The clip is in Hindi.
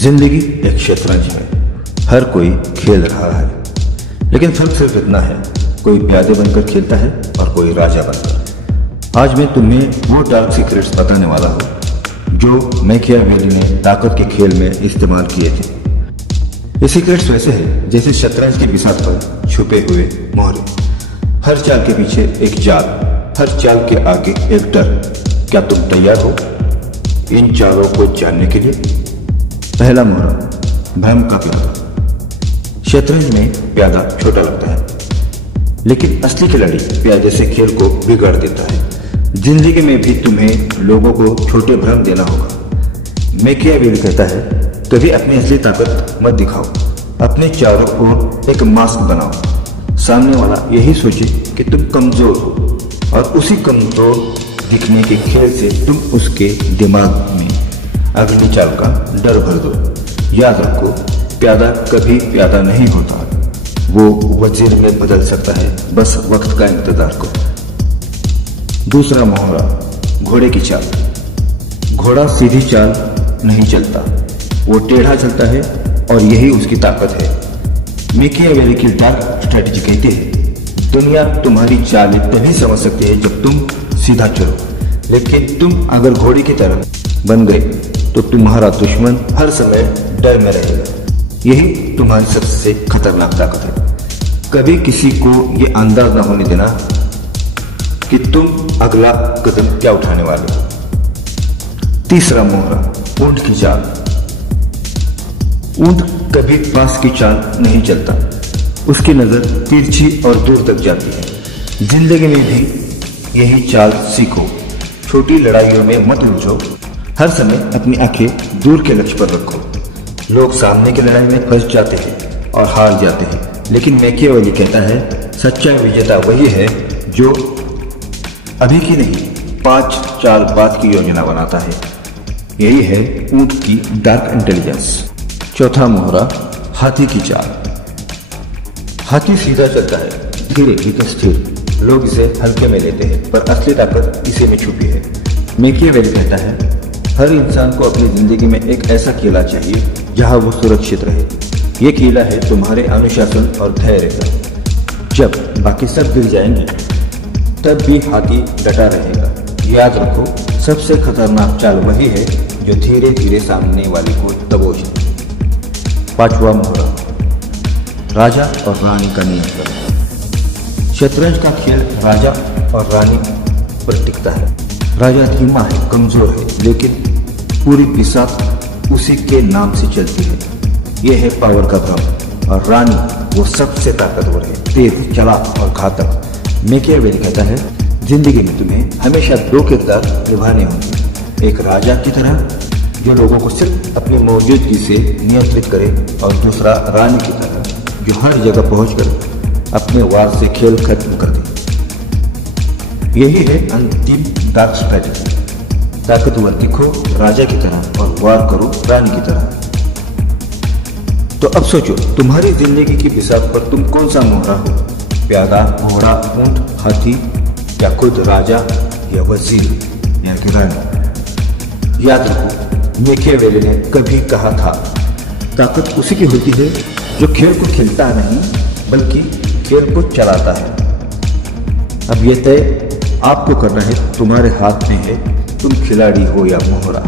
जिंदगी एक शतरंज है, हर कोई खेल रहा है, लेकिन फर्क सिर्फ इतना है, कोई प्यादे बनकर खेलता है और कोई राजा बनकर। आज मैं तुम्हें वो डार्क सीक्रेट्स बताने वाला हूँ जो मैकियावेली ने ताकत के खेल में इस्तेमाल किए थे। ये सीक्रेट्स वैसे हैं जैसे शतरंज की बिसात पर छुपे हुए मोहरे। हर चाल के पीछे एक जाल, हर चाल के आगे एक डर। क्या तुम तैयार हो इन चालों को जानने के लिए? पहला मोहरा, भ्रम का प्यादा। शतरंज में प्यादा छोटा लगता है, लेकिन असली खिलाड़ी प्यादे से खेल को बिगाड़ देता है। जिंदगी में भी तुम्हें लोगों को छोटे भ्रम देना होगा। मैकियावेली कहता है, कभी अपनी असली ताकत मत दिखाओ, अपने चारों ओर एक मास्क बनाओ। सामने वाला यही सोचे कि तुम कमजोर हो और उसी कमजोर दिखने के खेल से तुम उसके दिमाग में अगली चाल का डर भर दो। याद रखो, प्यादा कभी प्यादा नहीं होता, वो वजीर में बदल सकता है, बस वक्त का इंतजार करो। दूसरा मोहरा, घोड़े की चाल। घोड़ा सीधी चाल नहीं चलता, वो टेढ़ा चलता है और यही उसकी ताकत है। मैकियावेली की डार्क स्ट्रेटेजी कहती है, दुनिया तुम्हारी चालें तभी समझ सकती है जब तुम सीधा चलो, लेकिन तुम अगर घोड़े की तरह बन गए तो तुम्हारा दुश्मन हर समय डर में रहेगा। यही तुम्हारी सबसे खतरनाक ताकत है। कभी किसी को ये अंदाज न होने देना कि तुम अगला कदम क्या उठाने वाले हो। तीसरा मोहरा, ऊंट की चाल। ऊंट कभी पास की चाल नहीं चलता, उसकी नजर तिरछी और दूर तक जाती है। जिंदगी में भी यही चाल सीखो। छोटी लड़ाइयों में मत उलझो, हर समय अपनी आंखें दूर के लक्ष्य पर रखो। लोग सामने की लड़ाई में फंस जाते हैं और हार जाते हैं, लेकिन मैकियावेली कहता है, सच्चा विजेता वही है जो अभी की नहीं 5 चाल बाद की योजना बनाता है। यही है ऊंट की डार्क इंटेलिजेंस। चौथा मोहरा, हाथी की चाल। हाथी सीधा चलता है, धीरे लेकिन स्थिर। लोग इसे हल्के में लेते हैं, पर असली ताकत इसी में छुपी है। मैकियावेली कहता है, हर इंसान को अपनी जिंदगी में एक ऐसा किला चाहिए जहां वो सुरक्षित रहे। ये किला है तुम्हारे अनुशासन और धैर्य का। जब बाकी सब गिर जाएंगे तब भी हाथी डटा रहेगा। याद रखो, सबसे खतरनाक चाल वही है जो धीरे धीरे सामने वाले को दबोचे। पांचवा मोहरा, राजा और रानी का नियंत्रण। शतरंज का खेल राजा और रानी पर टिकता है। राजा धीमा है, कमजोर है, लेकिन पूरी बिसात उसी के नाम से चलती है। यह है पावर का भ्रम। और रानी वो सबसे ताकतवर है, तेज, चालाक और घातक। मैकियावेली कहता है, जिंदगी में तुम्हें हमेशा 2 किरदार निभाने होंगे। एक राजा की तरह जो लोगों को सिर्फ अपनी मौजूदगी से नियंत्रित करे, और दूसरा रानी की तरह जो हर जगह पहुंचकर अपने वार से खेल खत्म कर दे। यही है अंतिम डार्क स्ट्रेटेजी। ताकतवर दिखो राजा की तरह और वार करो रानी की तरह। तो अब सोचो, तुम्हारी जिंदगी की बिसात पर तुम कौन सा मोहरा हो? प्यादा, घोड़ा, ऊंट, हाथी, या खुद राजा या वजीर या कि रानी? याद रखो, मैकियावेली ने कभी कहा था, ताकत उसी की होती है जो खेल को खेलता नहीं बल्कि खेल को चलाता है। अब यह तय आपको करना है, तुम्हारे हाथ में है, तुम खिलाड़ी हो या मोहरा।